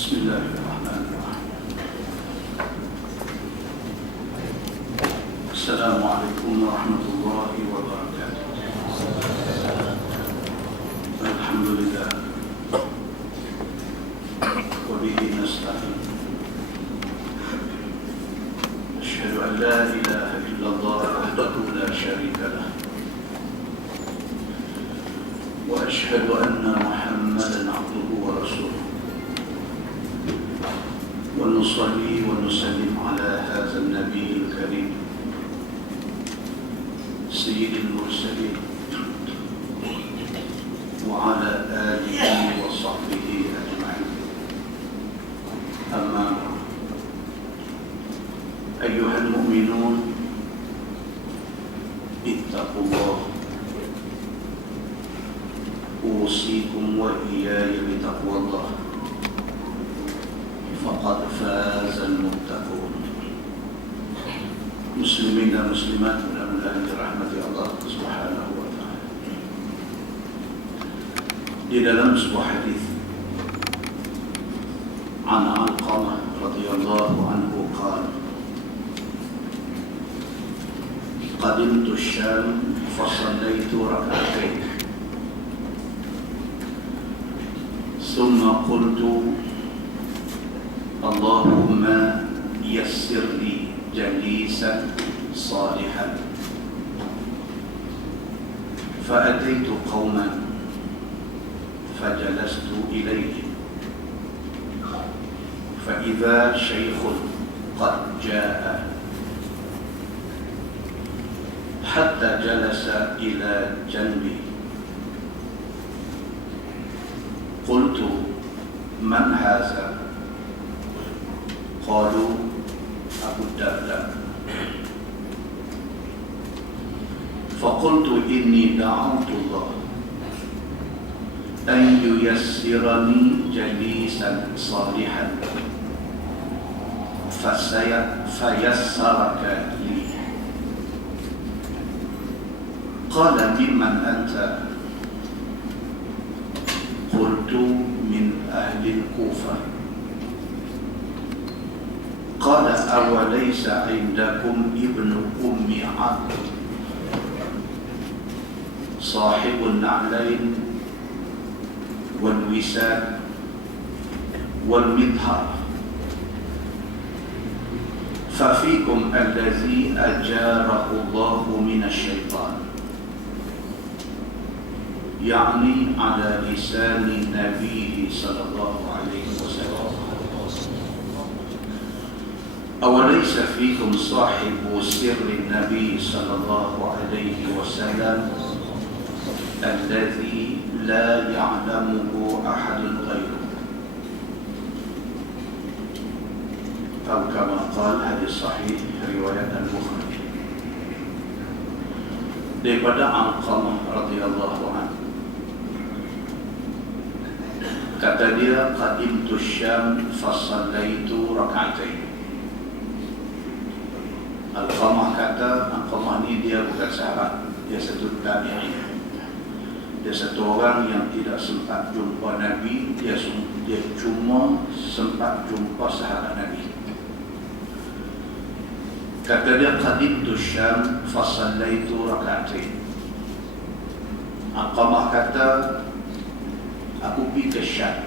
Bismillahirrahmanirrahim. Assalamualaikum warahmatullahi wabarakatuh. Alhamdulillah. Wa bihi nasta'in. Asyhadu an la ilaha illallah wahdahu la syarika lah. Wa asyhadu anna Muhammadan abduhu wa rasuluh. ونصلي ونسلم على هذا النبي الكريم سيد المرسلين وعلى آله وصحبه أجمعين. أما بعد، أيها المؤمنون اتقوا الله، أوصيكم وإياي بتقوى الله، faqad fazal muttaqun. Muslimin dan muslimat mudah-mudahan dirahmati Allah Subhanahu wa taala. Di dalam sebuah hadis an Alqamah radhiyallahu anhu qala qadimtu Syam fa sallaitu rak'atayn thumma qultu Allahumma yassir li jalisan salihan. Fa'ataitu qawman fajalastu ilayhim fa'idha shaykhun qad ja'a hatta jalasa ila janbi. Qultu man haza? Qalu Abu Darda. Faqultu inni da'awtu Allah an yuyassirani jalisan salihan fayassaraka li. Qala mimman anta? Qultu min ahli al-Kufah. Qala awalaysa indakum ibnu ummi abd sahibun na'lain wal wisad wal midhar fafikum allazi ajarahu Allahu minasy syaitan, yakni ala lisani Nabi sallallahu alaihi wasallam. أوليس فيكم صاحب سر النبي صلى الله عليه وسلم الذي لا يعلمه أحد غيره؟ أو كما قال hadis sahih riwayat Al-Bukhari. Daripada Alqamah radhiyallahu anhu, kata dia, qadimtu Syam fa sallaitu rak'atain. Alqamah kata, Alqamah ni dia bukan sahabat, dia satu tabi'in. Dia satu orang yang tidak sempat jumpa Nabi, dia cuma sempat jumpa sahabat Nabi. Kata dia, qadimtu Syam fa sallaitu rak'atain. Alqamah kata, aku pergi ke Syam.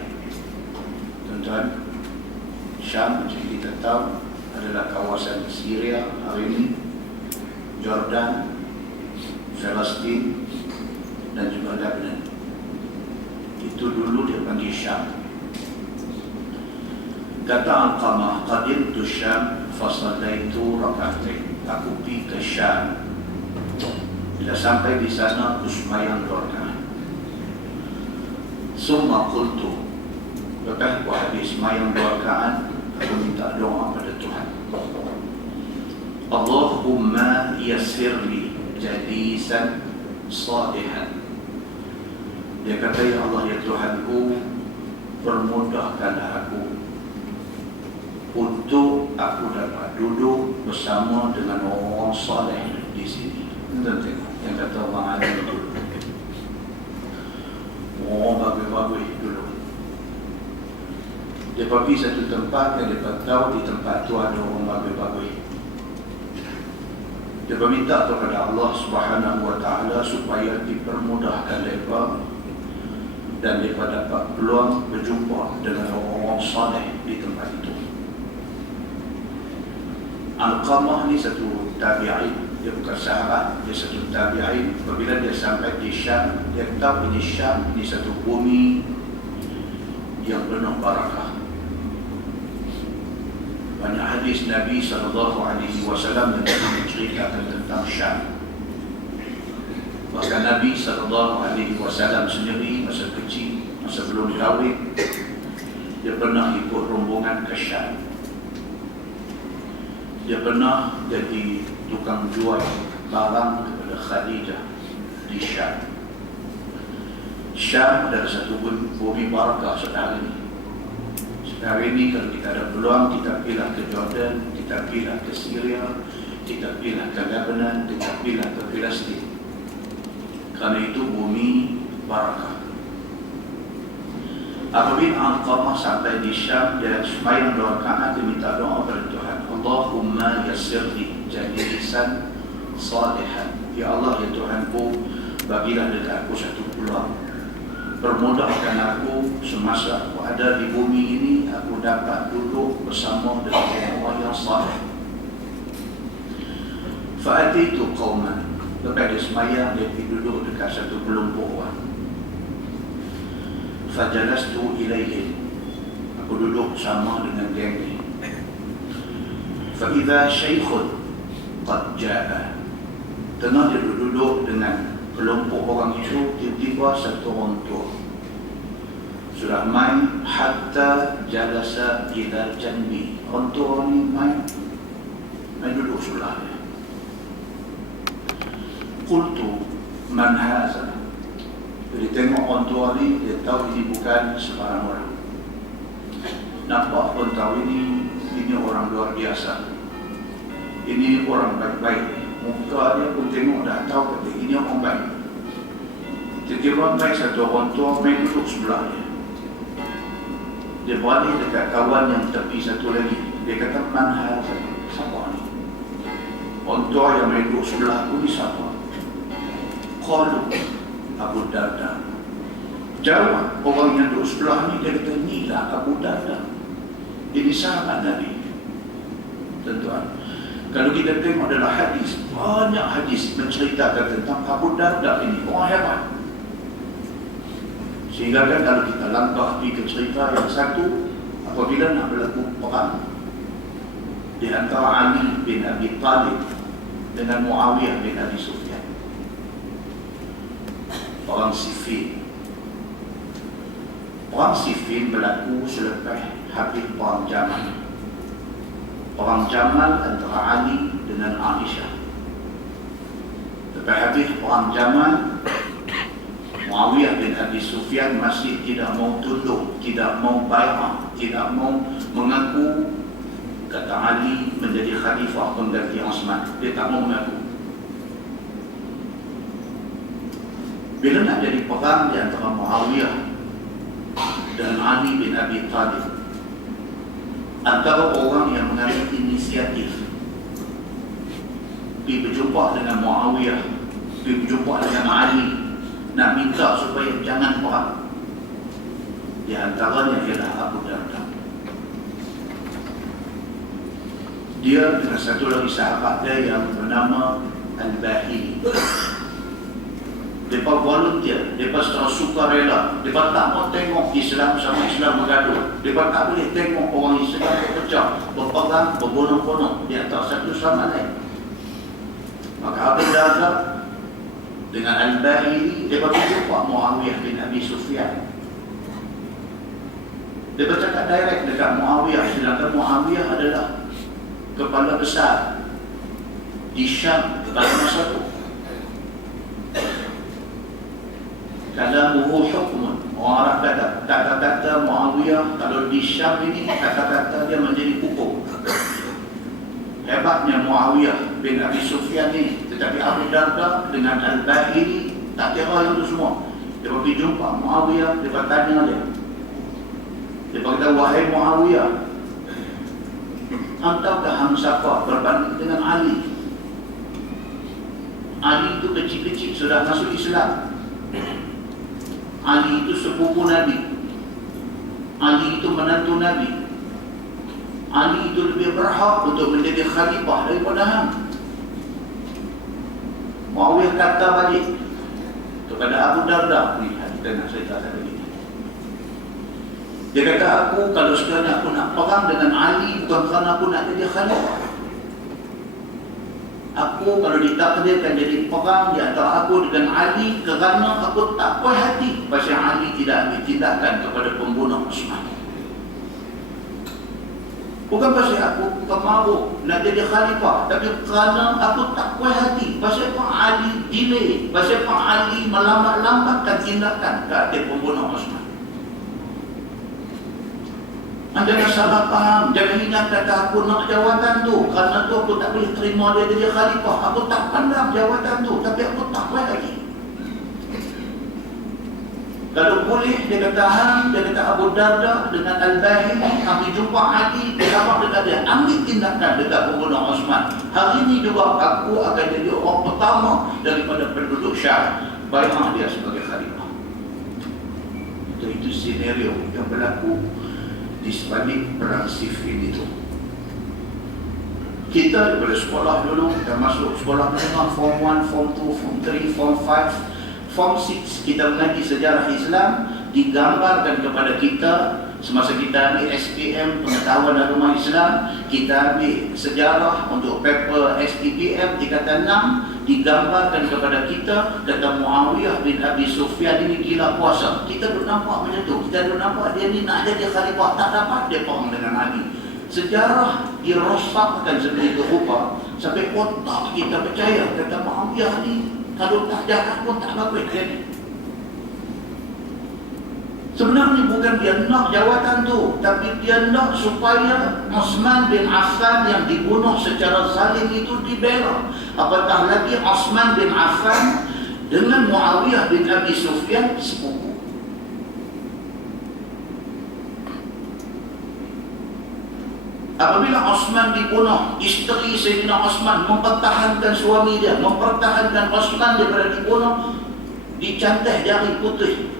Tuan-tuan, Syam macam kita tahu adalah kawasan Syria hari ini, Jordan, Palestin dan juga Lebanon. Itu dulu dia panggil Syam. Kata Alqamah, qadimtu Syam fa sallaitu rak'atain. Aku pergi ke Syam. Bila sampai di sana aku sembahyang 2 rakaat. Summa qultu, lepas aku habis sembahyang 2 rakaat, aku minta doa pada Tuhan. Allahumma yassirli jalisan salihan. Dia kata, ya Allah, ya Tuhanku, permudahkanlah aku untuk aku dapat duduk bersama dengan orang saleh di sini. Kita tengok yang kata orang alim itu, orang bagus-bagus dulu. Dia pergi satu tempat yang dia tahu di tempat tu ada orang bagus-bagus. Dia meminta kepada Allah Subhanahu wa Ta'ala supaya dipermudahkan mereka dan mereka dapat peluang berjumpa dengan orang-orang saleh di tempat itu. Alqamah ni satu tabi'in, dia bukan sahabat, dia satu tabi'in. Apabila dia sampai di Syam, dia tahu ini Syam, ini satu bumi yang penuh barakah. Banyak hadis Nabi SAW yang menceritakan tentang Syam. Bahkan Nabi SAW sendiri masa kecil, masa belum kahwin, dia pernah ikut rombongan ke Syam. Dia pernah jadi tukang jual barang kepada Khadijah di Syam. Syam adalah satu bumi barakah sekarang ini. Sekarang ini kalau kita ada peluang, kita pilih ke Jordan, kita pilih ke Syria, kita pilih ke Lebanon, kita pilih ke Palestin. Kerana itu bumi barakah. Apabila Alqamah sampai di Syam, dia sembahyang 2 rakaat, dia minta doa kepada Tuhan. Allahumma yassirli jalisan salihan. Ya Allah, ya Tuhanku, bagilah dekat aku satu peluang. Permudahkan aku semasa aku ada di bumi ini, aku dapat duduk bersama dengan orang yang saleh. Fa'atitu qauman. Lepas dia sembahyang, dia pergi duduk dekat satu kelompok orang. Fajalastu ilaihim. Aku duduk sama dengan geng ni. Fa'idha syaikhun qad ja'a. Tengah dia duduk dengan kelompok orang itu, tiba-tiba satu orang tua sudah main hatta jalasa ila janbi. Orang tua ni main duduk sebelah dia. Qultu man haza. Jadi tengok orang tua ni, dia tahu ini bukan sebarang orang. Nampak orang tahu ini orang luar biasa. Ini orang baik-baik. Muka dia pun tengok dah tahu kata ini orang baik. Tiba-tiba baik satu orang tua main duduk sebelah dia. Dia balik dekat kawan yang tepi satu lagi. Dia kata, man haza, siapa ni? Orang tua yang main duduk sebelah aku ni siapa? Qalu Abu Darda. Jawab orang yang duduk sebelah ni, dia kata, inilah Abu Darda. Ini sahabat Nabi. Tuan-tuan, kalau kita tengok adalah hadis, banyak hadis menceritakan tentang Abu Darda ini, orang hebat. Sehingga kan kalau kita langkah pergi ke cerita yang satu, apabila nak berlaku perang di antara Ali bin Abi Talib dengan Muawiyah bin Abi Sufyan, perang Siffin. Perang Siffin berlaku selepas habis perang Jamal. Perang Jamal antara Ali dengan Aisyah. Lepas habis perang Jamal, Muawiyah bin Abi Sufyan masih tidak mau tunduk, tidak mau bai'ah, tidak mau mengaku kata Ali menjadi khalifah pengganti Osman. Dia tak mau mengaku. Bila nak jadi perang di antara Muawiyah dan Ali bin Abi Talib, antara orang yang mengambil inisiatif pergi berjumpa dengan Muawiyah, pergi berjumpa dengan Ali, nak minta supaya jangan perang, di antaranya ialah Abu Darda. Dia dengan satu lagi sahabat dia yang bernama Al-Bahili. Mereka volunteer, mereka secara sukarela. Mereka tak mau tengok Islam sama Islam bergaduh. Mereka tak boleh tengok orang Islam berpecah, berperang, berbunuh-bunuh di antara satu sama lain. Maka Abu Darda dengan Al-Bahili, dia berjumpa Muawiyah bin Abi Sufyan. Dia bercakap direct dekat Muawiyah, sedangkan Muawiyah adalah kepala besar di Syam pada masa itu. Kalamuhu hukmun. Orang Arab kata, kata-kata Muawiyah kalau di Syam ini, kata-kata dia menjadi hukum. Hebatnya Muawiyah bin Abi Sufyan ini. Tetapi Abu Darda dengan Al-Bahili tak kira itu semua. Dia pergi jumpa Muawiyah, dia bertanya dia. Dia berkata, kata, wahai Muawiyah, antarkah hang siapa berbanding dengan Ali? Ali itu kecil-kecil sudah masuk Islam. Ali itu sepupu Nabi. Ali itu menantu Nabi. Ali itu lebih berhak untuk menjadi khalifah daripada hang. Muawiyah kata balik kepada Abu Darda, ni kita nak cerita tadi. Dia kata, aku kalau sekiranya aku nak perang dengan Ali bukan kerana aku nak jadi khalifah. Aku kalau ditakdirkan jadi perang di antara aku dengan Ali kerana aku tak puas hati pasal Ali tidak ambil tindakan kepada pembunuh Osman. Bukan pasal aku kemaruk nak jadi khalifah, tapi kerana aku tak puas hati pasal Pak Ali delay, pasal Pak Ali melambat-lambatkan tindakan ke atas pembunuh Osman. Anda jangan salah faham. Jangan ingat kata aku nak jawatan tu, kerana tu aku tak boleh terima dia jadi khalifah. Aku tak pandang jawatan tu, tapi aku tak boleh lagi. Kalau boleh, dia kata Han, dia kata Abu Darda dengan Al-Bahili, ambil jumpa Ali, dia dapat dekat dia, ambil tindakan dekat pembunuh Osman. Hari ini juga aku akan jadi orang pertama daripada penduduk Syam bayar dia sebagai khalifah. Itu senario yang berlaku di sebalik perang Siffin itu. Kita daripada sekolah dulu, kita masuk sekolah menengah, Form 1, Form 2, Form 3, Form 5, Form 6, kita mengaji sejarah Islam, digambarkan kepada kita semasa kita ambil SPM, pengetahuan agama Islam, kita ambil sejarah untuk paper STPM tingkatan 6, digambarkan kepada kita, kata Muawiyah bin Abi Sufyan ini gila puasa. Kita duk nampak macam tu, kita duk nampak dia ni nak jadi khalifah, tak dapat dia perang dengan Ali. Sejarah dirosakkan sedemikian rupa sampai otak kita percaya kata Muawiyah ni kalau tak jahat pun tak bagus dia ni. Sebenarnya bukan dia nak jawatan tu, tapi dia nak supaya Osman bin Affan yang dibunuh secara zalim itu dibela. Apatah lagi Osman bin Affan dengan Muawiyah bin Abi Sufyan sepupu. Apabila Osman dibunuh, isteri Sayyidina Osman mempertahankan suami dia, mempertahankan Osman daripada dibunuh, dicantah jari putih.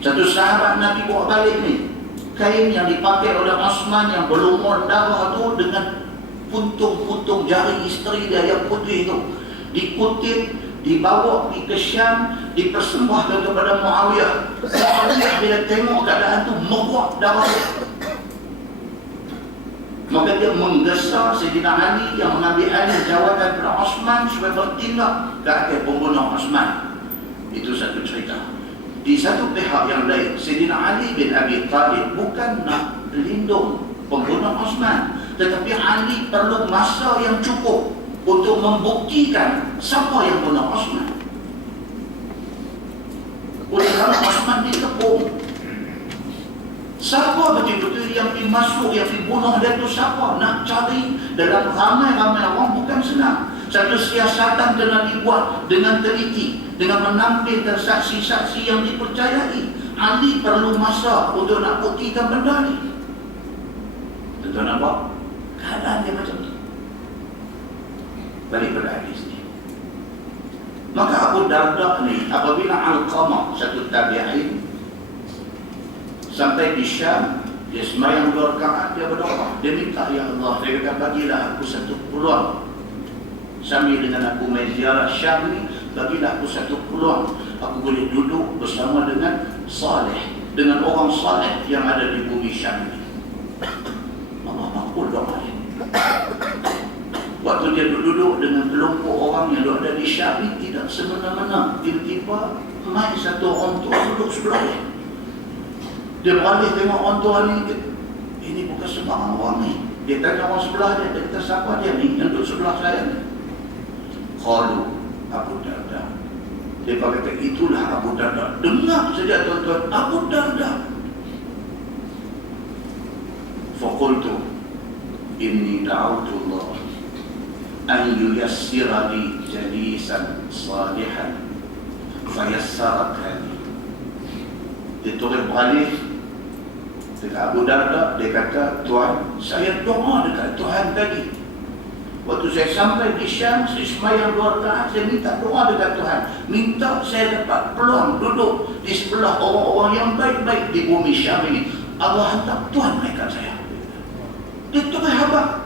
Satu sahabat Nabi bawa balik ni kain yang dipakai oleh Osman yang berlumur darah tu dengan puntung-puntung jari isteri dia yang putih tu, dikutip, dibawa pergi ke Syam, dipersembahkan kepada Muawiyah. Muawiyah bila tengok keadaan tu meruak darah dia. Maka dia menggesa Sayyidina Ali yang mengambil alih jawatan kepada Osman supaya bertindak ke atas pembunuh Osman. Itu satu cerita. Di satu pihak yang lain, Sayyidina Ali bin Abi Talib bukan nak lindung pembunuh Osman, tetapi Ali perlu masa yang cukup untuk membuktikan siapa yang bunuh Osman. Oleh kerana Osman dikepung, siapa betul-betul yang pergi masuk, yang pergi bunuh dia tu siapa? Nak cari dalam ramai-ramai orang bukan senang. Satu siasatan kena dibuat dengan teliti, dengan menampilkan saksi-saksi yang dipercayai. Ali perlu masa untuk nak buktikan benda ni. Tuan-tuan nampak? Keadaan dia macam tu. Balik pada hadis ni. Maka Abu Darda ni, apabila Alqamah, satu tabi'in, sampai di Syam, dia semayang 2 rakaat, dia berdoa. Dia minta, ya Allah, dia kata, bagilah aku satu peluang. Sambil dengan aku main ziarah Syam ni, bagilah aku satu peluang. Aku boleh duduk bersama dengan Saleh, dengan orang Saleh yang ada di bumi Syam ni. Allah makbul doa dia. Waktu dia duduk dengan kelompok orang yang ada di Syam ni, tidak semena-mena tiba-tiba main satu orang tua duduk sebelah dia. Dia beralih tengok orang tua ni, ini bukan sembarang orang ni. Dia tanya orang sebelah dia, dia kata siapa dia ni yang duduk sebelah saya ni? Qalu Abu Darda. Dia kata itulah Abu Darda. Dengar saja tuan-tuan, Abu Darda. Faqultu inni da'awtu Allah an yuyassira li jalisan salihan fayassaraka li Dia turun balik dekat Abu Darda. Dia kata, Tuan, saya doa dekat Tuhan tadi. Waktu saya sampai di Syam, saya sembahyang 2 rakaat, saya minta doa dekat Tuhan. Minta saya dapat peluang duduk di sebelah orang-orang yang baik-baik di bumi Syam ini. Allah hantar Tuhan mereka saya. Dia turun habaq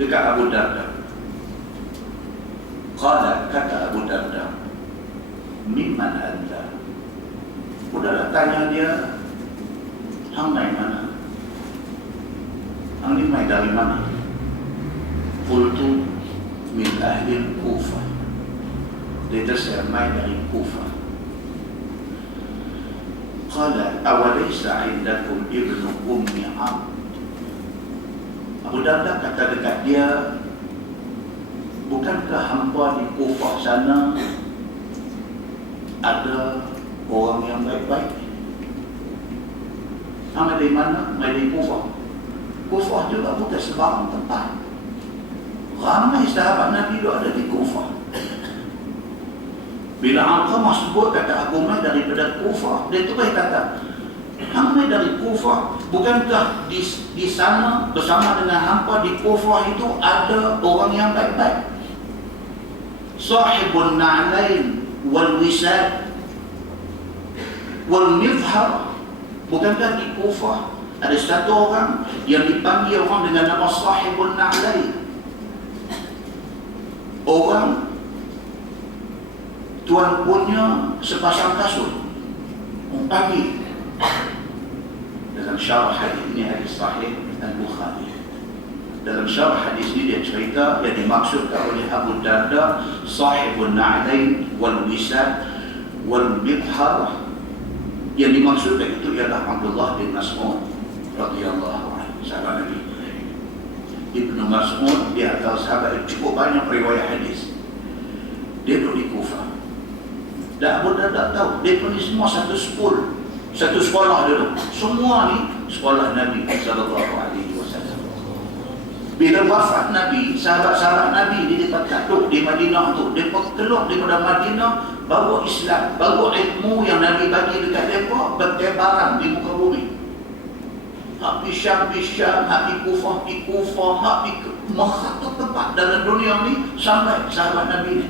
dekat Abu Darda. Kata Abu Darda, mimman anta? Udahlah tanya dia, hang mai mana? Hang ni mai dari mana? Qultu min ahli Kufah. Dia saya mai dari Kufah. Qala awalaysa indakum ibnu ummi Abd? Abu Darda kata dekat dia, bukankah hampa di Kufah sana ada orang yang baik-baik? Hang dari mana? Mai dari Kufah. Kufah juga bukan sebarang tempat. Ramai sahabat Nabi itu ada di Kufah. Bila Alqamah sebut kata aku mai daripada Kufah, dia tu kata, hang mai dari Kufah, bukankah di sana bersama dengan hampa di Kufah itu ada orang yang baik-baik? Sahibun na'lain wal wisad wal mizhar. Bukankah di Kufah ada satu orang yang dipanggil orang dengan nama Sahibun na'lain? Orang tuan punya sepasang kasut. Pagi dalam syarah hadis ini, hadis sahih Al-Bukhari. Dalam syarah hadis ini dia cerita yang dimaksudkan oleh Abu Darda, sahibun na'lain wal wisad wal mibhar. Yang dimaksudkan itu ialah Abdullah bin Mas'ud radhiyallahu anhu, sahabat Nabi. Ibnu Mas'ud dia antara sahabat yang cukup banyak riwayat hadis. Dia duduk di Kufah. Dan Abu Darda tahu dia ni semua satu sekolah dulu. Semua ni sekolah Nabi sallallahu alaihi wasallam. Bila wafat Nabi, sahabat-sahabat Nabi dia duduk di Madinah tu, dia keluar daripada Madinah bawa Islam, bawa ilmu yang Nabi bagi dekat mereka bertebaran di muka bumi. Hak di Syam, hak di Kufah, hak di satu tempat dalam dunia ni sampai sahabat Nabi ni.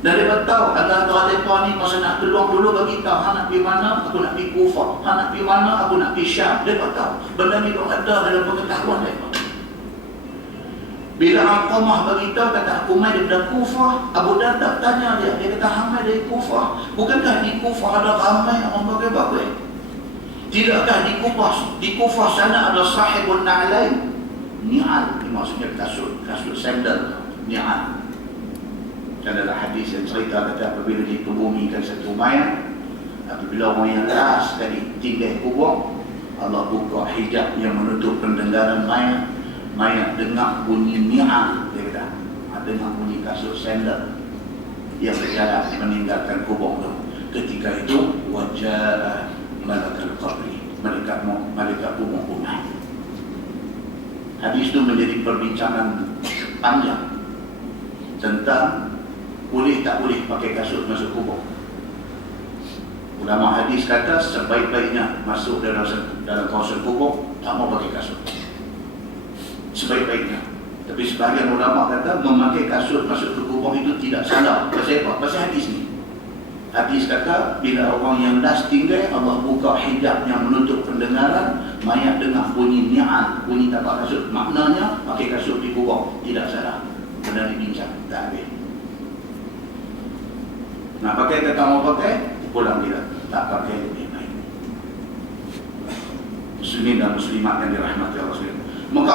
Dan dia tahu antara mereka ni masa nak keluar dulu bagi tahu, hak nak pergi mana, aku nak pergi Kufah, hak nak pergi mana, aku nak pergi Syam. Dia tahu benda ni ada dalam pengetahuan mereka. Bila Alqamah beritahu kata aku mai daripada Kufah, Abu Darda tanya dia kata hang mai dari Kufah, bukankah di Kufah ada ramai orang bagai-bagai? Tidakkah di Kufah sana ada sahibun na'lain? Ni'al, maksudnya kasut sandal, ni'al. Dan dalam hadis yang cerita kata apabila dikebumikan satu mayat, apabila orang yang last tadi tinggal kubur, Allah buka hijab yang menutup pendengaran mayat dengar bunyi ni'al. Dia kata dengar bunyi kasut sandal yang berjalan meninggalkan kubur itu. Ketika itu wajah malaikat qabri, malaikat kubur. Hadis itu menjadi perbincangan panjang tentang boleh tak boleh pakai kasut masuk kubur. Ulama hadis kata sebaik-baiknya masuk dalam kawasan kubur tak mau pakai kasut, sebaik-baiknya. Tapi sebahagian ulama kata memakai kasut masuk ke kubur itu tidak salah. Pasal apa? Pasal hadis ni. Hadis kata bila orang yang last tinggal, Allah buka hijab yang menutup pendengaran, mayat dengar bunyi ni'al, bunyi tapak kasut. Maknanya pakai kasut di kubur tidak salah. Benda dibincang, tak habis. Nak pakai kata mau pakai, pulang dia tak pakai lebih baik. Muslimin dan muslimat yang dirahmati Allah SWT. Maka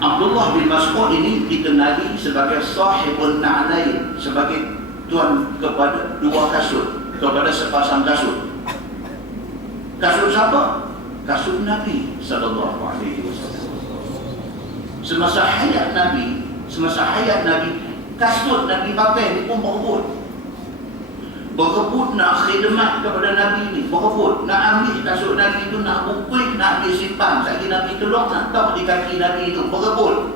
Abdullah bin Mas'ud ini dikenali sebagai sahibun na'lain, sebagai tuan kepada dua kasut, kepada sepasang kasut. Kasut siapa? Kasut Nabi sallallahu alaihi wasallam. Semasa hayat Nabi, kasut Nabi pakai ni pun berebut nak khidmat kepada Nabi ni, berebut nak ambil kasut Nabi tu, nak bukui, nak ambil simpan. Sekali Nabi keluar nak tahu di kaki Nabi tu, berebut.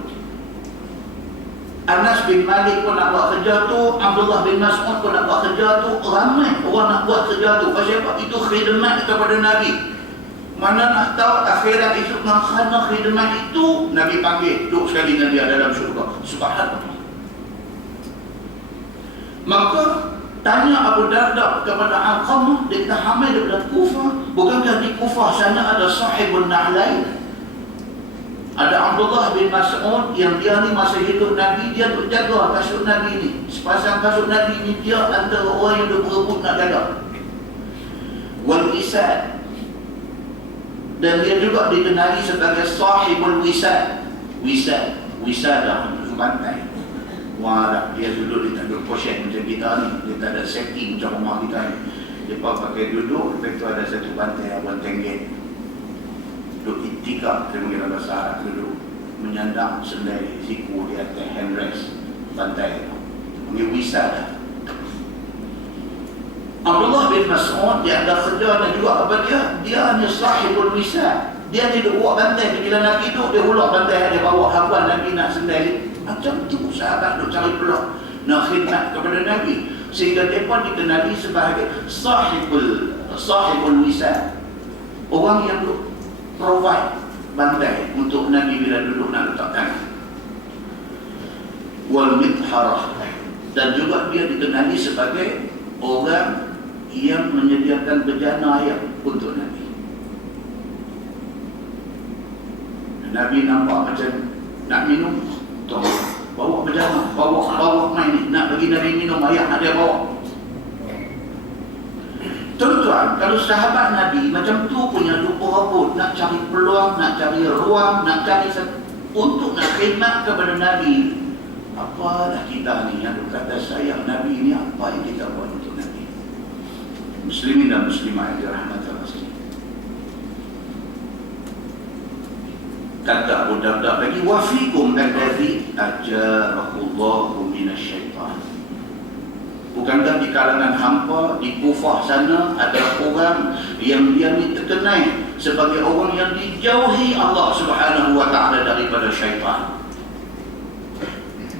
Anas bin Malik pun nak buat kerja tu, Abdullah bin Mas'ud pun nak buat kerja tu, ramai orang nak buat kerja tu. Pasal apa? Itu khidmat kepada Nabi. Mana nak tahu akhirat itu, kerana khidmat itu Nabi panggil duduk sekali dengan dia dalam syurga. Subhanallah. Maka tanya Abu Darda kepada Alqamah, dia kata hamil daripada Kufah. Bukankah di Kufah sana ada sahibun na'lain? Ada Abdullah bin Mas'ud yang dia ni masa hidup Nabi, dia duk jaga kasut Nabi ni. Sepasang kasut Nabi ni dia antara orang yang duk berebut nak jaga. Wal Isad, dan dia juga dikenali sebagai sahibul wisad. Wisadah untuk pantai. Wah, dia duduk, dia tak duduk posyek macam kita ni. Dia tak ada setting macam rumah kita ni. Dia pakai duduk, lepas tu ada satu pantai abang tenggek. Duduk itikaf, dia mengira bahasa Arab, duduk menyandang selai siku di atas handrest pantai itu. Panggil wisadah. Abdullah bin Mas'ud dia ada kerja dan juga apa dia hanya sahibul wisad. Dia ni duduk buat bantai, bila Nabi duduk dia hulak bantai, dia bawa habuan Nabi nak sendiri. Macam tu sahabat duduk cari peluang nak khidmat kepada Nabi, sehingga dia pun dikenali sebagai sahibul wisad, orang yang duduk provide bantai untuk Nabi bila duduk nak letak tangan. Wal mitharah, dan juga dia dikenali sebagai orang yang menyediakan bejana air untuk Nabi. Nabi nampak macam nak minum, bawa bejana, bawa main ni, nak bagi Nabi minum air, dia bawa. Tuan-tuan, kalau sahabat Nabi macam tu punya duk berebut, nak cari peluang, nak cari ruang, nak cari untuk nak khidmat kepada Nabi. Apalah kita ni yang kata sayang Nabi ni, apa yang kita buat untuk Nabi? Muslimin dan muslimah yang dirahmati Allah sekalian. Kata Abu Darda lagi, wa fikum alladhi ajarahullahu minasyaitan. Bukankah di kalangan hampa di Kufah sana ada orang yang dia ni terkenai sebagai orang yang dijauhi Allah Subhanahu wa taala daripada syaitan?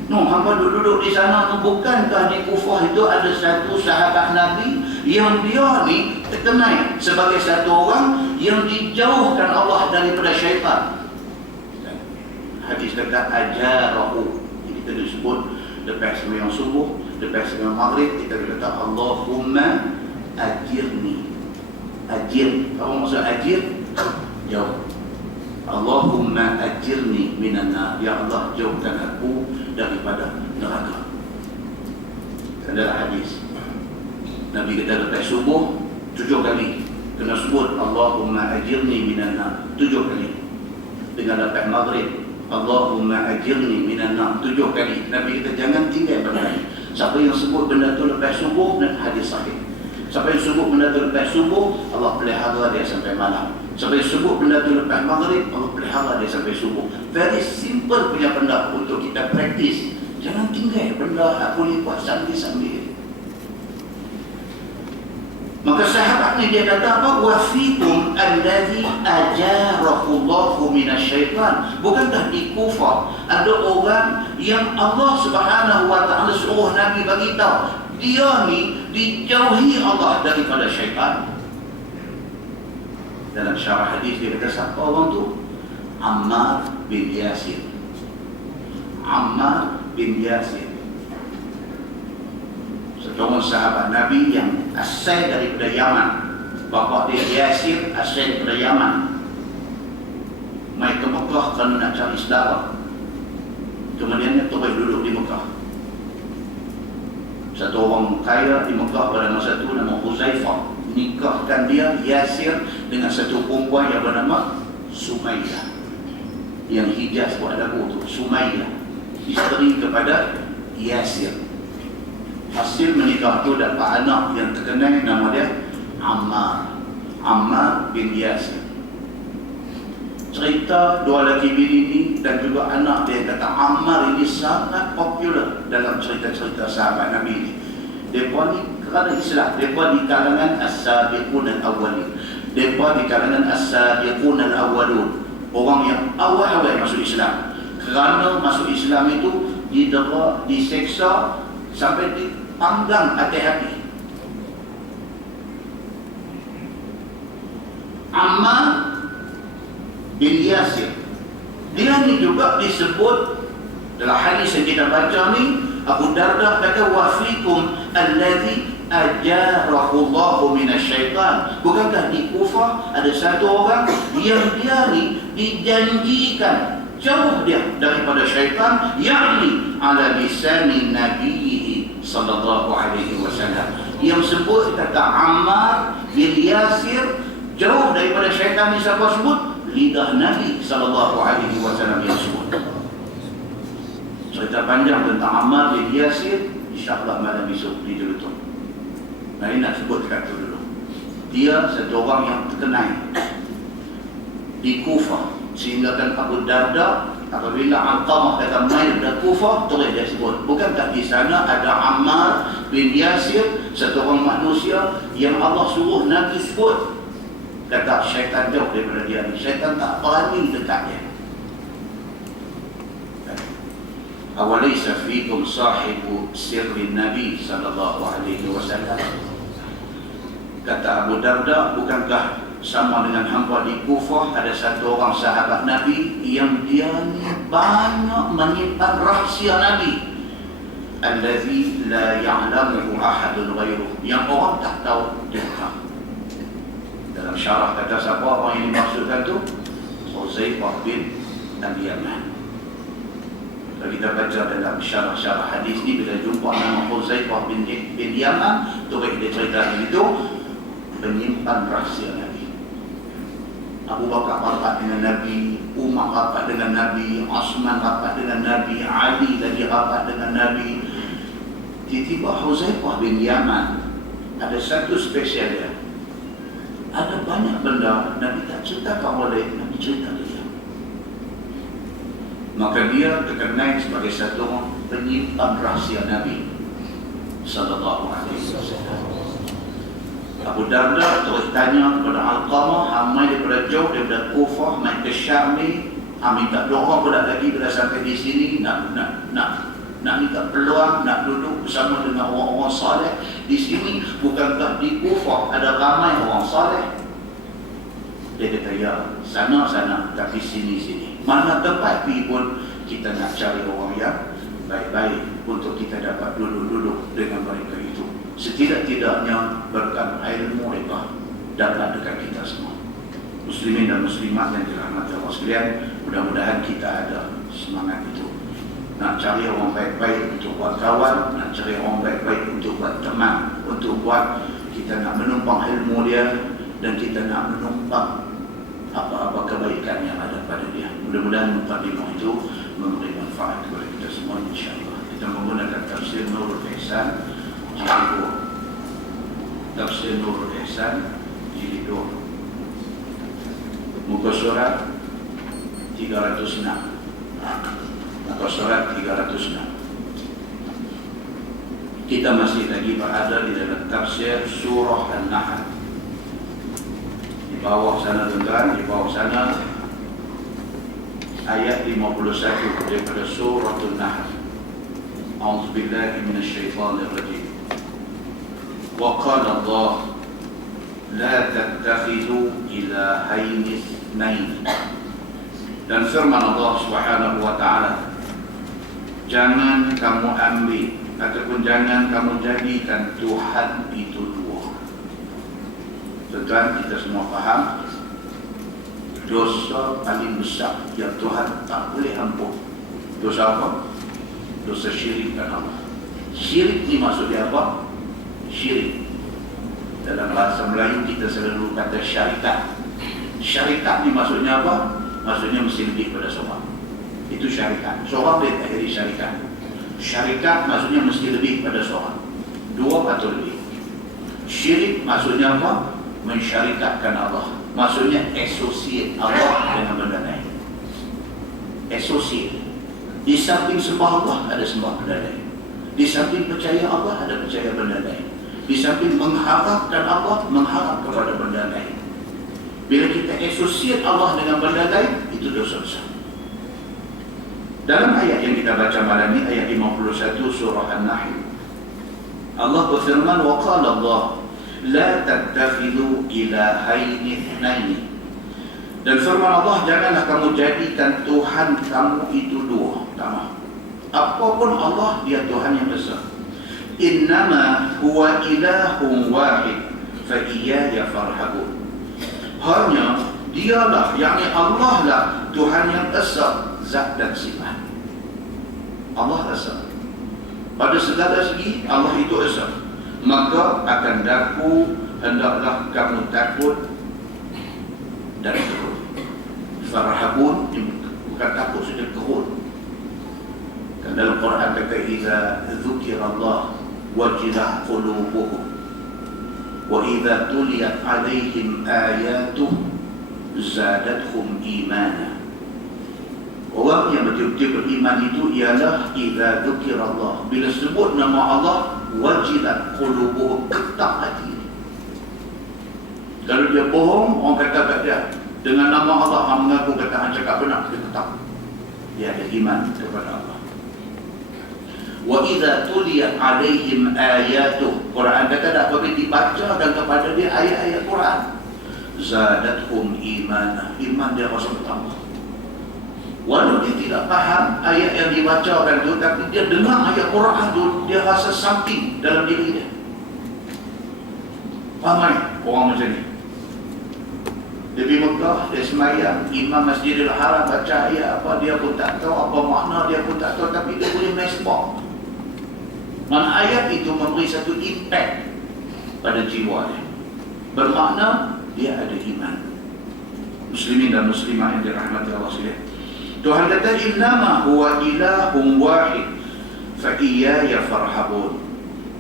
No, hamba duduk di sana, bukankah di Kufah itu ada satu sahabat Nabi yang dia ni terkenai sebagai satu orang yang dijauhkan Allah daripada syaitan. Hadis kata ajarahu. Kita disebut lepas sembahyang subuh, lepas sembahyang maghrib, kita kata Allahumma ajirni. Ajir, apa maksud ajir? Jauh. Allahumma ajirni minan nar. Ya Allah, jauhkan aku daripada neraka. Adalah hadis. Nabi kata lepas subuh 7 kali kena sebut Allahumma ajirni minan nar 7 kali. Dengan lepas maghrib Allahumma ajirni minan nar 7 kali. Nabi kata jangan tinggal benda ni. Siapa yang sebut benda tu lepas subuh, hadis sahih. Siapa yang sebut benda tu lepas subuh, Allah pelihara dia sampai malam. Siapa yang sebut benda tu lepas maghrib, Allah pelihara dia sampai subuh. Very simple punya benda untuk kita praktis. Jangan tinggal benda aku boleh buat sambil-sambil. Maka sahabat ni dia kata apa? Wa fikum alladhi ajarahullahu minasyaitan. Bukankah di Kufah ada orang yang Allah Subhanahu wa taala suruh Nabi bagi tahu dia ni dijauhi Allah daripada syaitan. Dalam syarah hadis dia kata siapa orang tu? Ammar bin Yasir. Ammar bin Yasir, seorang sahabat Nabi yang asal daripada Yaman. Bapa dia Yasir asal daripada Yaman. Mai ke Mekah kerana nak cari saudara. Kemudian dia terus duduk di Mekah. Satu orang kaya di Mekah pada masa itu nama Huzaifah nikahkan dia Yasir dengan satu perempuan yang bernama Sumayyah. Yang Hijaz buat lagu tu, Sumayyah, isteri kepada Yasir. Hasil menikah tu dapat anak yang terkenal, nama dia Ammar bin Yasir. Cerita dua lelaki bini ini dan juga anak dia kata Ammar ini sangat popular dalam cerita-cerita sahabat Nabi ini. Mereka ni kerana Islam, mereka di kalangan as-sabiqun al-awwalin. Mereka di kalangan as-sabiqun al-awwalun, orang yang awal-awal masuk Islam. Kerana masuk Islam itu didera, diseksa sampai dipanggang hati-hati. Ammar bin Yasir, dia ni juga disebut dalam hadis yang kita baca ni. Abu Darda kata, wa fikum alladhi ajarahu Allahu minasyaitan. Bukankah di Kufah ada satu orang yang dia ni dijanjikan jauh dia daripada syaitan, yakni ala lisani nabiyhi sallallahu alaihi wasallam, yang sebut kata Ammar bin Yasir jauh daripada syaitan. Ni siapa sebut? Lidah Nabi sallallahu alaihi wasallam yang sebut. Cerita panjang tentang Ammar bin Yasir insya-Allah malam esok di Jelutung. Mari nak sebut dekat tu dulu. Dia satu orang yang terkenal di Kufah, sehingga kan Abu Darda apabila Alqamah kata main ke Kufah, terus dia sebut, bukankah di sana ada Ammar bin Yasir, satu orang manusia yang Allah suruh Nabi sebut. Kata syaitan jauh daripada dia ni, syaitan tak berani dekat dia. Awalaysa fikum sahibu sirri Nabi sallallahu alaihi wasallam. Kata Abu Darda, bukankah sama dengan hamba di Kufah ada satu orang sahabat Nabi yang dia ni banyak menyimpan rahsia Nabi, allazi la ya'lamuhu ahadun ghairuh, yang orang tak tahu dia tahu. Dalam syarah kata siapa orang yang dimaksudkan tu? Huzaifah bin Al-Yaman. Kalau kita baca dalam syarah-syarah hadis ni, bila jumpa nama Huzaifah bin Yaman, tu dia cerita itu penyimpan rahsia Nabi. Abu Bakar rapat dengan Nabi, Umar rapat dengan Nabi, Osman rapat dengan Nabi, Ali lagi rapat dengan Nabi. Tiba-tiba Huzaifah bin Yaman ada satu spesial dia. Ada banyak benda Nabi tak ceritakan oleh Nabi cerita dia. Maka dia terkenal sebagai satu penyimpan rahsia Nabi sallallahu alaihi wasallam. Abu Darda terus tanya kepada Alqamah, hamai daripada jauh daripada Kufah main ke Syam ni, minta doa pula lagi bila sampai di sini, nak minta peluang nak duduk bersama dengan orang-orang saleh di sini. Bukankah di Kufah ada ramai orang saleh? Dia kata, ya, sana-sana, tapi sini-sini. Mana tempat pergi pun kita nak cari orang yang baik-baik untuk kita dapat duduk-duduk dengan mereka itu. Setidak-tidaknya berkat ilmu mereka dapat dekat kita semua. Muslimin dan muslimat yang dirahmati Allah sekalian, mudah-mudahan kita ada semangat itu. Nak cari orang baik-baik untuk buat kawan, nak cari orang baik-baik untuk buat teman, untuk buat kita nak menumpang ilmu dia, dan kita nak menumpang apa-apa kebaikan yang ada pada dia. Mudah-mudahan mukadimah itu memberi manfaat kepada kita semua, insya-Allah. Kita menggunakan tafsir Nurul Ihsan jilid 2. Tafsir Nurul Ihsan jilid 2. Muka surat 306. Muka surat 306. Kita masih lagi berada di dalam tafsir surah An-Nahl. Di bawah sana tuan-tuan, di bawah sana ayat 51 daripada surah An-Nahl. A'udzubillahi minasyaitonirrajim. Wa qala Allah la tattakhidhu ilahaini itsnain. Dan firman Allah Subhanahu wa taala, jangan kamu ambil ataupun jangan kamu jadikan Tuhan itu dua. Tuan-tuan, kita semua faham dosa paling besar yang Tuhan tak boleh ampun. Dosa apa? Dosa syirik dan Allah. Syirik ni maksudnya apa? Syirik. Dalam bahasa Melayu kita selalu kata syarikat. Syarikat ni maksudnya apa? Maksudnya mesti lebih pada seorang. Itu syarikat. Seorang dia tak jadi syarikat. Syarikat maksudnya mesti lebih pada seorang. Dua atau lebih. Syirik maksudnya apa? Mensyarikatkan Allah. Maksudnya associate Allah dengan benda lain. Associate. Di samping sembah Allah ada sembah benda lain. Di samping percaya Allah ada percaya benda lain. Di samping mengharapkan Allah, mengharap kepada benda lain. Bila kita associate Allah dengan benda lain, itu dosa besar. Dalam ayat yang kita baca malam ini, ayat 51 surah An-Nahl, Allah berfirman, wa qala Allah la tattakhidhu ilahaini ithnaini. Dan firman Allah, janganlah kamu jadikan Tuhan kamu itu dua. Apapun Allah, dia Tuhan yang besar. Innama huwa ilahun wahid fa iyaya farhabun. Hanya dialah, yakni Allah lah Tuhan yang esa, zat dan sifat. Allah esa. Pada segala segi Allah itu esa. Maka akan daku hendaklah kamu takut dan teruk. Farhabun bukan takut, sudah teruk. Kan dalam Quran kata, "Idza dzukirallah wajilat qulubuhum wa idza tuliyat 'alaihim ayatuh zadatuhum imana." Orang yang betul-betul beriman itu ialah idza dzukirallah, bila sebut nama Allah, wajilat qulubuhum, getar hati. Kalau dia bohong, orang kata kat dia, dengan nama Allah hang mengaku kata hang cakap benar, dia getar. Dia ada iman kepada Allah. Wa idza tuliyat 'alaihim ayatuh, Quran kata tak bagi dibacakan kepada dia ayat-ayat Quran, zadatuhum imana, iman dia rasa bertambah. Walau dia tidak faham ayat yang dibacakan tu, tapi dia dengar ayat Quran tu, dia rasa something dalam diri dia. Ramai orang macam ni. Dia pergi Mekah, dia semayang, imam Masjidil Haram baca ayat apa, dia pun tak tahu apa makna, dia pun tak tahu, tapi dia boleh main sport. Mana ayat itu memberi satu impact pada jiwa dia. Bermakna dia ada iman. Muslimin dan muslimah yang dirahmati Allah sekalian. Tuhan kata, innama huwa ilahun wahid fa iyaya farhabun.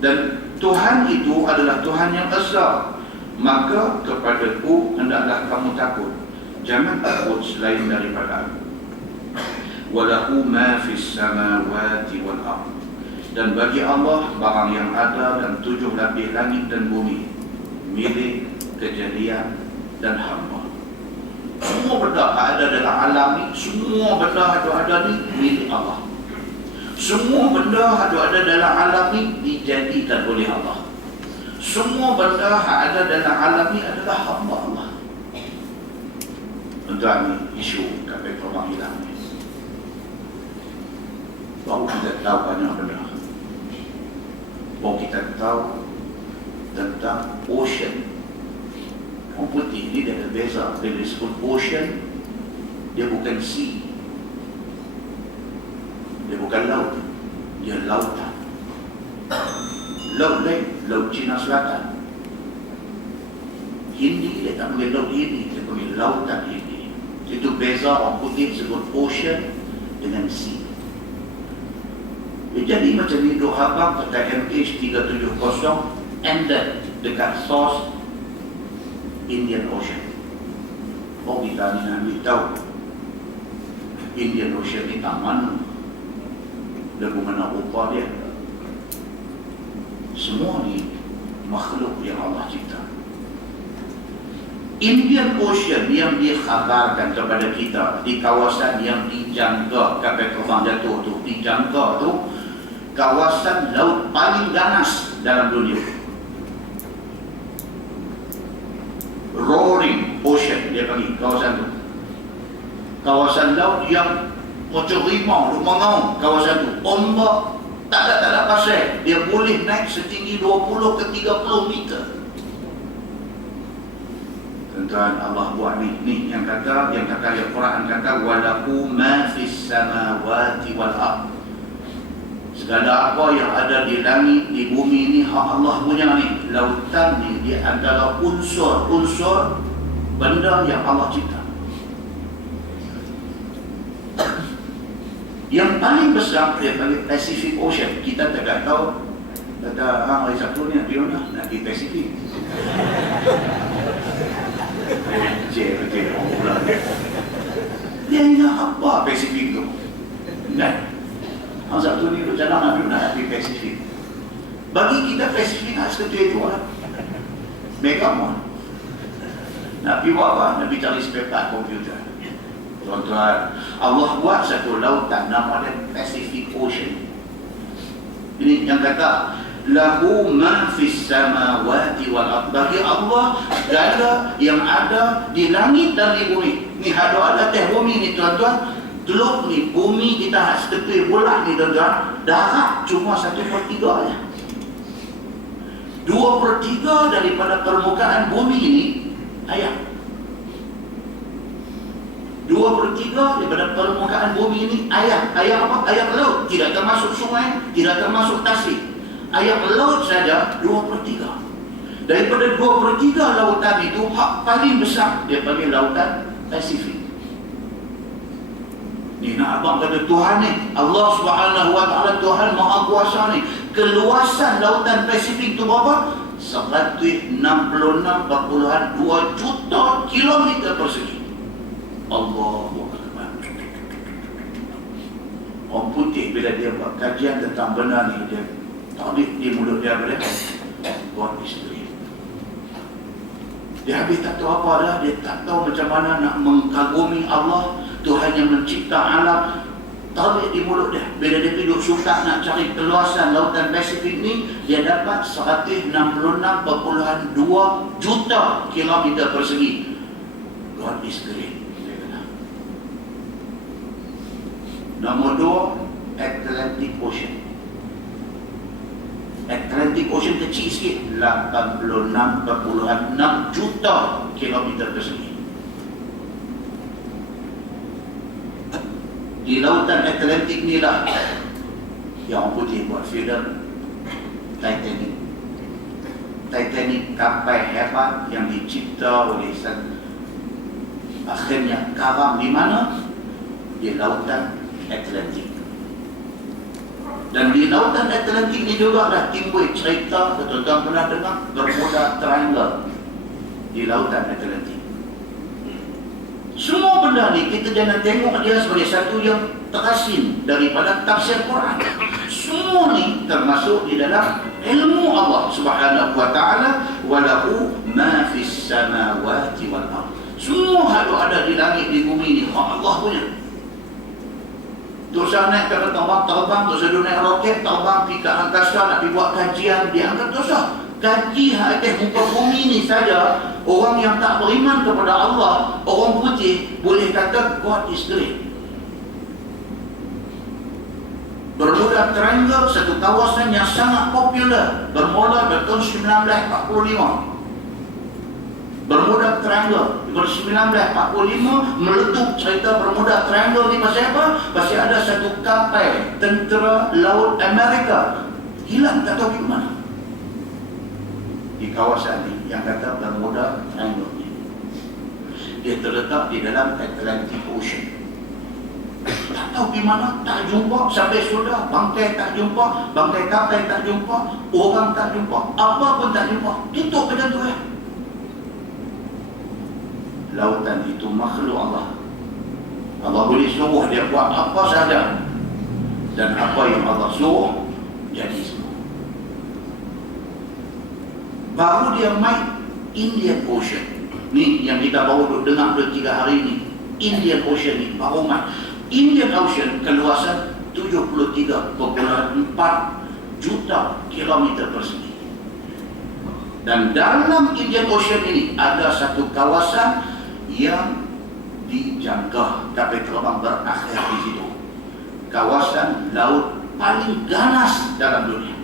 Dan Tuhan itu adalah Tuhan yang esa, maka kepadaku hendaklah kamu takut. Jangan takut selain daripada aku. Walahu ma fis samawati wal ardh. Dan bagi Allah barang yang ada dan 7 lapis langit dan bumi, milik, kejadian dan hamba. Semua benda ada dalam alam ni, semua benda ada ni milik Allah. Semua benda ada dalam alam ni dijadikan oleh Allah. Semua benda ada dalam alam ni adalah hamba Allah. Tuan ni isu kata korban hilang ni. Baru kita tahu banyak benda. Baru kita tahu tentang ocean. Orang putih ni dia ada beza. Bila disebut ocean, dia bukan sea, dia bukan laut, dia lautan. Laut lain, Laut Cina Selatan. Hindi dia tak panggil laut Hindi, dia panggil lautan Hindi. Itu beza orang putih sebut ocean dengan sea. Jadi macam ni duk habang kata MH370 ended dekat source Indian Ocean. Oh, kita ni nak tahu Indian Ocean ni tak mana, lagu mana rupa dia. Semua ni makhluk yang Allah cipta. Indian Ocean yang dikhabarkan kepada kita di kawasan yang dijangka kapal terbang jatuh tu, dijangka tu kawasan laut paling ganas dalam dunia. Roaring Ocean dia panggil kawasan tu. Kawasan laut yang macam rimau, mengaum kawasan tu. Ombak tak ada pasal. Dia boleh naik setinggi 20 ke 30 meter. Tuan Allah buat ni yang kata yang Quran kata walahu ma fis samawati wal ardh. Segala apa yang ada di langit, di bumi ni hak Allah punya ni. Lautan ni dia adalah unsur benda yang Allah cipta. Yang paling besar dia panggil Pacific Ocean. Kita tak tahu. Kata hari Sabtu ni nak pergi mana? Nak pergi Pacific. Kecil orang pulang. Dia ingat apa Pacific tu? Kan? Hari Sabtu ni duduk jalan nak pergi Pacific. Bagi kita Pacific nak seketul itu lah. Mega Mall. Nak pergi buat apa? Nak pergi cari spare part komputer. Tuan-tuan, Allah buat satu lautan nama dia Pacific Ocean. Ini yang kata lahu ma fis samawati wal ardh. Bagi Allah segala yang ada di langit dan di bumi. Ni ada atas bumi ni tuan-tuan. Globe ni, bumi kita seketul bulat ni tuan-tuan, darat cuma 1/3 je. 2/3 daripada permukaan bumi ini air. 2/3 daripada permukaan bumi ini air. Air apa? Air laut. Tidak termasuk sungai, tidak termasuk tasik. Air laut saja 2/3. Daripada 2/3 lautan itu, hak paling besar dia panggil lautan Pasifik. Ni nak abang kata Tuhan ni, Allah Subhanahu Wa Taala, Tuhan Maha Kuasa ni, keluasan lautan Pasifik tu berapa? 166.2 juta kilometer persegi. Allahu Akbar. Orang putih bila dia buat kajian tentang benda ni, dia tarik di mulut dia apa dia? God is great. Dia habis tak tahu apa dah, dia tak tahu macam mana nak mengagumi Allah, Tuhan yang mencipta alam. Tarik di mulut dia. Bila dia duduk suka nak cari keluasan lautan Pasifik ni, dia dapat 166.2 juta kilometer persegi. God is great. Nombor 2, Atlantic Ocean. Atlantic Ocean kecil sikit, 86.6 juta kilometer persegi. Di lautan Atlantik ni lah yang orang putih buat filem Titanic. Titanic kapal hebat yang dicipta oleh akhirnya karam di mana? Di lautan Atlantik. Dan di lautan Atlantik ni juga dah timbul cerita, tuan-tuan pernah dengar, Bermuda Triangle di lautan Atlantik. Semua benda ni kita jangan tengok dia sebagai satu yang terasin daripada tafsir Quran. Semua ni termasuk di dalam ilmu Allah Subhanahu Wa Taala, walahu ma fis samawati wal ardh. Semua ada di langit di bumi ni hak Allah punya. Dosa naik kapal terbang, dosa naik roket terbang pergi ke angkasa nak pergi buat kajian, dianggap dosa. Kaji atas muka bumi ni saja, orang yang tak beriman kepada Allah, orang putih boleh kata God is great. Bermuda Triangle, satu kawasan yang sangat popular, bermula dari tahun 1945. Bermuda Triangle di tahun 1945 meletup. Cerita Bermuda Triangle ni pasal apa? Pasal ada satu kapal tentera laut Amerika hilang, tak tahu di mana di kawasan ni yang kata Bermuda Triangle ni. Dia terletak di dalam Atlantic Ocean. Tak tahu di mana, tak jumpa sampai sudah. Bangkai tak jumpa, bangkai kapal tak jumpa, orang tak jumpa, apa pun tak jumpa. Tutup macam tu ya. Lautan itu makhluk Allah. Allah boleh suruh dia buat apa saja, dan apa yang Allah suruh jadi semua. Baru dia main Indian Ocean ni yang kita baru duduk dengar 2-3 hari ni. Indian Ocean ni baru main. Indian Ocean keluasan 73.4 juta kilometer persegi. Dan dalam Indian Ocean ini ada satu kawasan yang dijangka kapal terbang berakhir di situ. Kawasan laut paling ganas dalam dunia.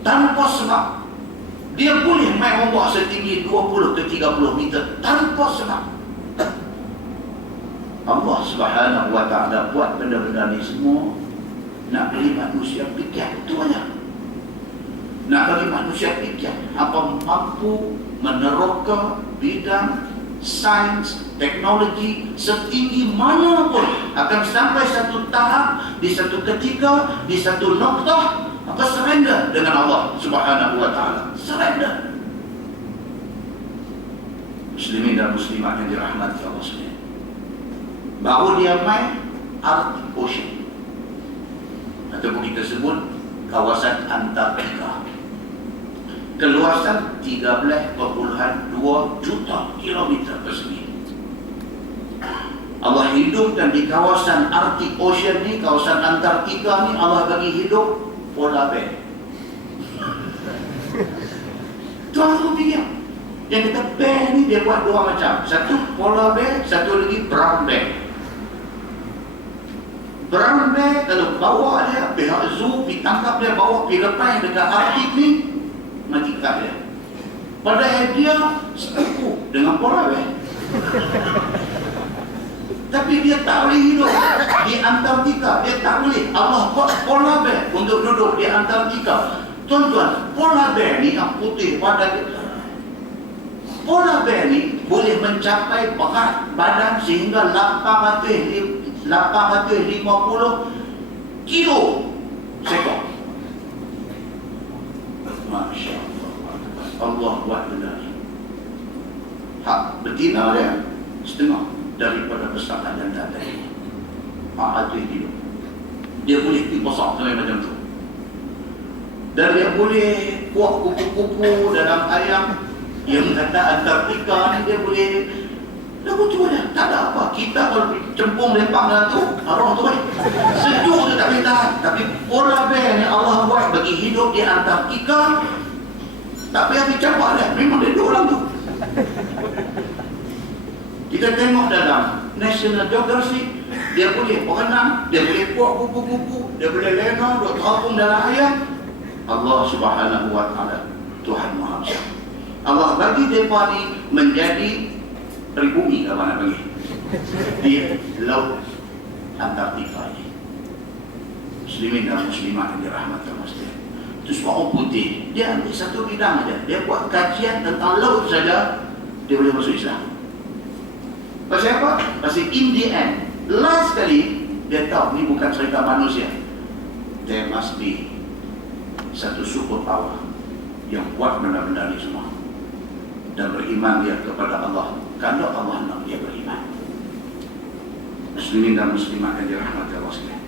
Tanpa sebab. Dia boleh main ombak setinggi 20 ke 30 meter tanpa sebab. Allah Subhanahu Wa Taala buat benda-benda ni semua nak beri manusia fikir. Itu aja. Nak bagi manusia fikir apa mampu meneroka bidang sains, teknologi setinggi mana pun, akan sampai satu tahap, di satu ketika, di satu noktah, apa surrender dengan Allah Subhanahu Wa Taala. Surrender. Muslimin dan muslimat yang dirahmati Allah sekalian. Baru dia main Arctic Ocean, ataupun kita sebut kawasan Antartika. Keluasan 13.2 juta kilometer persegi. Allah hidupkan di kawasan Arctic Ocean ni, kawasan Antartika ni, Allah bagi hidup polar bear. Tuan aku fikir, yang kata bear ni dia buat dua macam. Satu polar bear, satu lagi brown bear. Brown bear kalau bawa dia, pihak zoo ditangkap dia, bawa pergi lepas dekat Arctic ni, mati kat dia. Padahal dia sepupu dengan polar bear. Tapi dia tak boleh hidup di Antartika. Dia tak boleh. Allah buat polar bear untuk duduk di Antartika. Tuan-tuan, polar bear ni yang putih pada polar bear ni boleh mencapai berat badan sehingga 850 kilo sekor. Masya Allah. Allah buat benda ni. Hak betina dia setengah daripada besaran jantan tadi. Itu hidup. Dia boleh pergi besar sampai macam tu. Dan dia boleh kuat kupu-kupu dalam ayam. Yang kata Antartika ni dia boleh. Dah betul dia. Tak ada apa. Kita kalau cempung lempang dalam tu, arwah tu kan. Sejuk tu tak boleh tahan. Tapi polar bear ni Allah buat bagi hidup di Antartika. Tak payah dicapak dia. Memang dia duduk dalam tu. Kita tengok dalam National Geographic, dia boleh berenang, dia boleh buat kupu-kupu, dia boleh lena, duduk terapung dalam air. Allah Subhanahu wa Ta'ala, Tuhan Maha Besar. Allah bagi mereka ni menjadi pribumi, kalau nak bagi, di laut Antartika ni. Muslimin dan muslimat yang dirahmati Allah. Itu sebab orang putih, dia ambil satu bidang saja. Dia buat kajian tentang laut saja, dia boleh masuk Islam. Pasal apa? Pasal in the end, last kali dia tahu ni bukan cerita manusia. There must be satu super power yang buat benda-benda ni semua. Dan beriman dia kepada Allah. Kalau Allah nak dia beriman. Muslimin dan muslimat yang dirahmati Allah sekalian.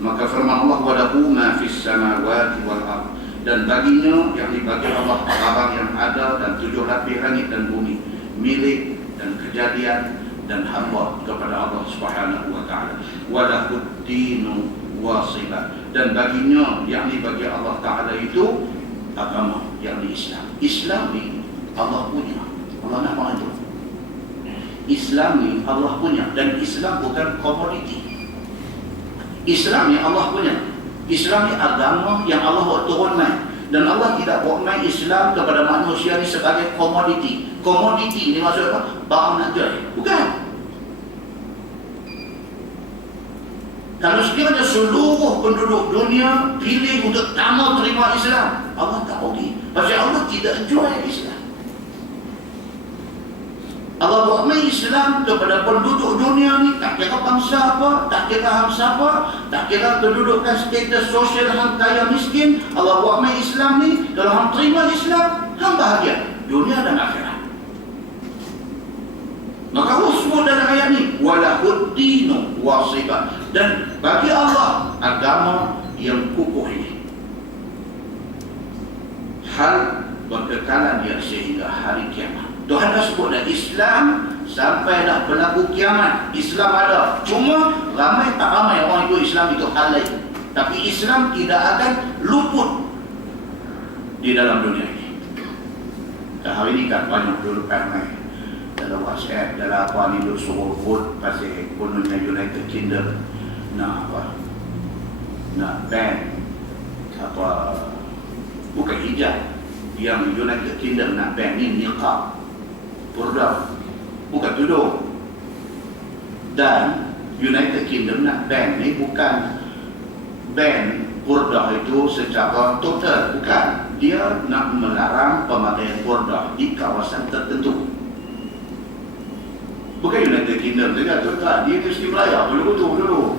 Maka firman Allah, walahu ma fis samawati wal ardh. Dan baginya yang dibagi Allah barang yang ada dan 7 lapis langit dan bumi, milik dan kejadian dan hamba kepada Allah Subhanahu wa Ta'ala. Walahud dinu wasilah. Dan baginya yang bagi Allah Ta'ala itu agama yang di Islam. Islam ni Allah punya. Allah nak apa itu? Islam ni Allah punya. Dan Islam bukan komoditi. Islam ni Allah punya. Islam ni agama yang Allah buat turun main. Dan Allah tidak buat main Islam kepada manusia ni sebagai komoditi. Komoditi ni maksud apa? Barang nak jual. Bukan. Kalau sekiranya seluruh penduduk dunia pilih untuk tak mau terima Islam, Allah tak rugi. Pasal Allah tidak jual Islam. Allah buat main Islam kepada penduduk dunia ni, tak kira bangsa apa, tak kira hang siapa, tak kira kedudukan status sosial hang kaya miskin. Allah buat main Islam ni, kalau hang terima Islam, hang bahagia dunia dan akhirat. Maka Allah sebut dalam ayat ni, walahud dinu wasibah. Dan bagi Allah agama yang kukuh ini, hal berkekalan dia sehingga hari kiamat. Tuhan dah sebut dah Islam sampai dah berlaku kiamat. Islam ada. Cuma ramai tak ramai orang ikut Islam itu hal lain. Tapi Islam tidak akan luput di dalam dunia ini. Dan hari ini kan banyak dulu ramai dalam WhatsApp, dalam apa ni duk suruh vote pasal kononnya United Kingdom nak apa? Nak ban apa? Bukan hijab. Yang United Kingdom nak ban ni niqab. Purda, bukan tudung. Dan United Kingdom nak ban ni bukan ban purda itu secara total, bukan. Dia nak melarang pemakaian purda di kawasan tertentu. Bukan United Kingdom saja, tuan. Dia Universiti Melaya dulu.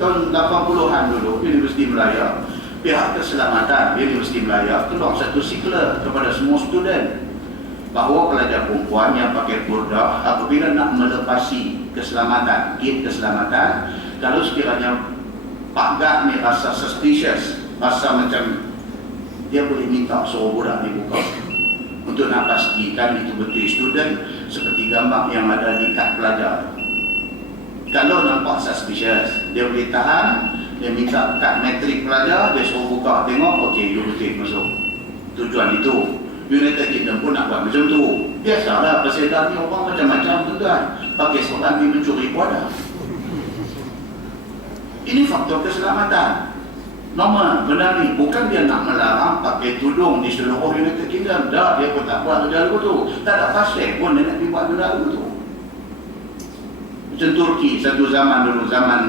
Tahun 80-an dulu, Universiti Melaya, pihak keselamatan Universiti Melaya keluar satu circular kepada semua student bahawa pelajar perempuan yang pakai burdah apabila nak melepasi keselamatan, gate keselamatan, kalau sekiranya Pak Gad ni rasa suspicious, rasa macam dia boleh minta suruh budak ni buka untuk nak pastikan itu betul student, seperti gambar yang ada di kad pelajar. Kalau nampak suspicious, dia boleh tahan, dia minta kad metrik pelajar, dia suruh buka tengok, okey, you boleh masuk. Tujuan itu. United Kingdom pun nak buat macam tu. Biasalah, pasal dah ni orang macam-macam tuan. Pakai seorang pergi mencuri pun ada. Ini faktor keselamatan. Normal, benar ni. Bukan dia nak melarang pakai tudung di seluruh United Kingdom. Dah, dia pun tak buat benda tu. Tak ada pasal pun dia nak pergi buat benda tu. Macam Turki, satu zaman dulu, zaman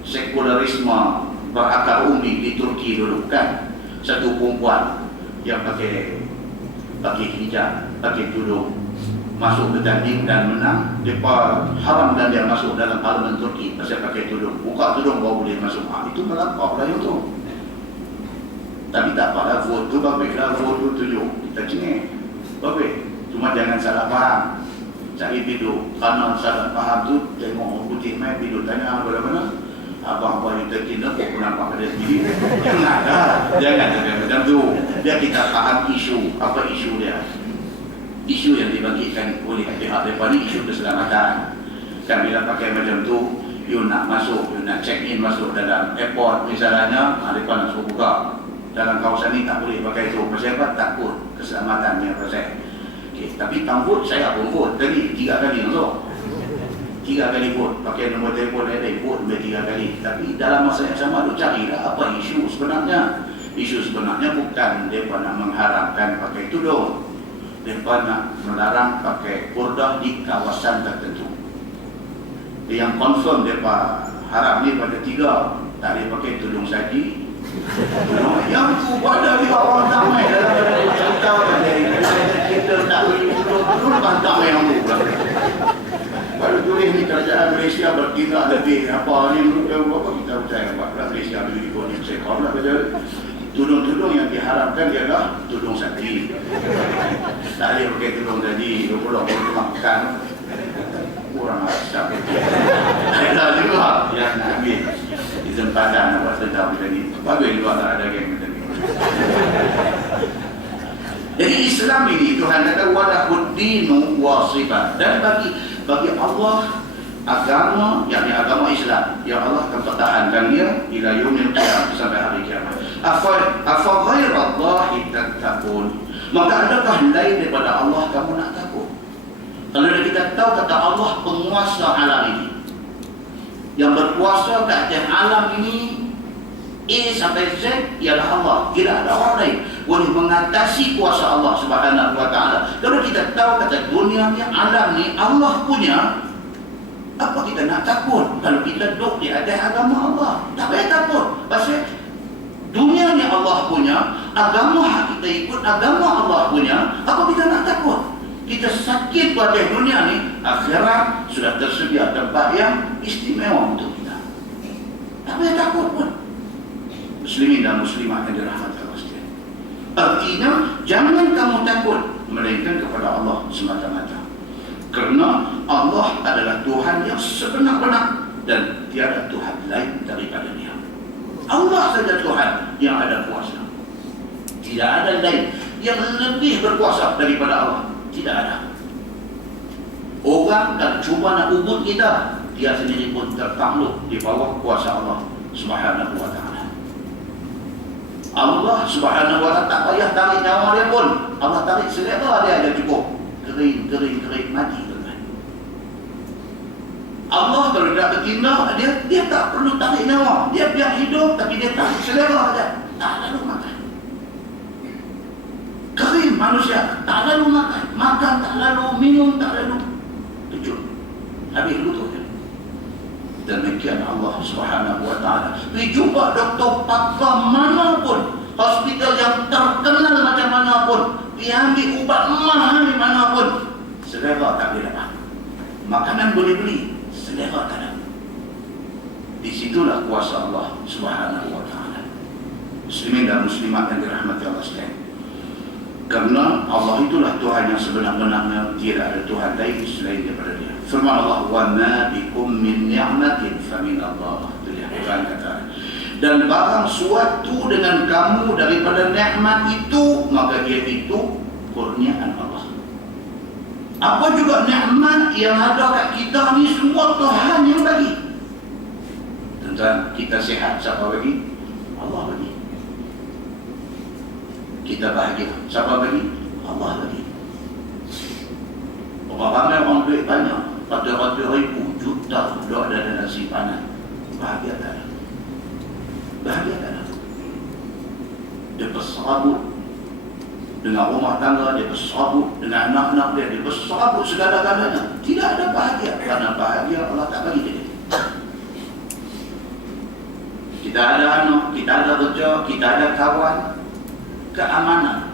sekularisme berakar umbi di Turki dulu kan. Satu perempuan yang pakai hijab, pakai tudung, masuk ke tanding dan menang. Mereka haramkan dia masuk dalam parlimen Turki pasal pakai tudung. Buka tudung baru boleh masuk. Itu melampau lah yang tu. Tapi tak apalah, vote tu baguslah, vote tu tunjuk. Kita cengih, bagus. Cuma jangan salah faham. Cari video, kalau salah faham tu, tengok orang putih main video, tanya mana-mana. Abang-abang yang terkena pun nampak pada TV. Jangan lah, jangan macam tu. Biar kita faham isu, apa isu dia. Isu yang dibagikan oleh pihak daripada isu keselamatan. Dan bila pakai macam tu, you nak masuk, you nak check in masuk dalam airport misalnya, mereka nak suruh buka. Dalam kawasan ni tak boleh pakai tu. Pasal apa? Takut keselamatannya pasal. Okay. Tapi tang vote, saya pun vote tadi 3 kali masuk. 3 kali vote, pakai nombor telefon ada vote 3 kali. Tapi dalam masa yang sama tu carilah apa isu sebenarnya. Isu sebenarnya bukan mereka nak mengharapkan pakai tudung. Mereka nak melarang pakai burdah di kawasan tertentu. Yang confirm mereka harap ni pada 3, tak boleh pakai tudung saji. Yang tu pada dia orang damai dalam cerita kita tak boleh tudung lepas damai yang tu pula. Kalau tulis ni kerajaan Malaysia bertindak lebih apa ni apa kita percaya buat Malaysia lebih dibanding sekor lah. Tudung-tudung yang diharapkan ialah tudung saji. Tak boleh pakai tudung saji, 20 makan kurang asap. Ada juga yang nak ambil di tempatan nak buat sedap macam ni. Bagus juga tak ada geng macam ni. Jadi Islam ini Tuhan kata walahuddinu wasifah. Dan bagi Allah agama, yakni agama Islam, yang Allah akan pertahankan dia ila yaumil qiyamah, sampai hari kiamat. Afa ghairallahi tattaqun. Maka adakah lain daripada Allah kamu nak takut? Kalau kita tahu kata Allah penguasa alam ini, yang berkuasa ke atas alam ini A sampai Z ialah Allah. Tidak ada orang lain boleh mengatasi kuasa Allah Subhanahu wa ta'ala. Kalau kita tahu kata dunia ni, alam ni Allah punya, apa kita nak takut? Kalau kita duduk di atas agama Allah, tak payah takut. Pasal dunia ni Allah punya, agama kita ikut agama Allah punya, apa kita nak takut? Kita sakit pada dunia ni, akhirat sudah tersedia tempat yang istimewa untuk kita. Tak payah takut pun. Muslimin dan muslimat yang dirahmati Allah sekalian. Artinya, jangan kamu takut, melainkan kepada Allah semata-mata. Kerana Allah adalah Tuhan yang sebenar-benar dan tiada Tuhan lain daripada Dia. Allah saja Tuhan yang ada kuasa. Tidak ada lain yang lebih berkuasa daripada Allah. Tidak ada. Orang dan cuba nak ubud kita, dia sendiri pun tertakluk di bawah kuasa Allah Subhanahu wa ta'ala. Allah Subhanahu wa ta'ala tak payah tarik nyawa dia pun. Allah tarik selera dia aja cukup. Kering mati. Allah kalau tidak bertindak, dia tak perlu tarik nyawa. Dia biar hidup tapi dia tarik selera aja. Tak lalu makan. Kering manusia, tak lalu makan. Makan tak lalu, minum tak lalu. Tujuh. Habis dulu tu. Demikian Allah Subhanahu wa ta'ala. Pergi jumpa doktor pakar manapun, hospital yang terkenal macam manapun, pergi ambil ubat mahal manapun, selera tak boleh dapat. Makanan boleh beli, selera tak ada. Di situlah kuasa Allah Subhanahu wa ta'ala. Muslimin dan muslimat yang dirahmati Allah sekalian. Kerana Allah itulah Tuhan yang sebenar-benarnya, tidak ada Tuhan lain selain daripada Dia. Firman Allah, wa ma bikum min ni'matin fa min Allah. Itu yang Tuhan kata. Dan barang suatu dengan kamu daripada nikmat itu, maka dia itu kurniaan Allah. Apa juga nikmat yang ada kat kita ni semua Tuhan yang bagi. Tuan-tuan, kita sihat siapa bagi? Allah bagi. Kita bahagia siapa bagi? Allah bagi. Berapa ramai orang duit banyak, ratus-ratus ribu, juta duduk ada dalam simpanan. Bahagia tak? Bahagia tak? Dia berserabut dengan rumah tangga, dia berserabut dengan anak-anak dia berserabut segala-galanya. Tidak ada bahagia, kerana bahagia Allah tak bagi dia. Kita ada anak, kita ada kerja, kita ada kawan, keamanan.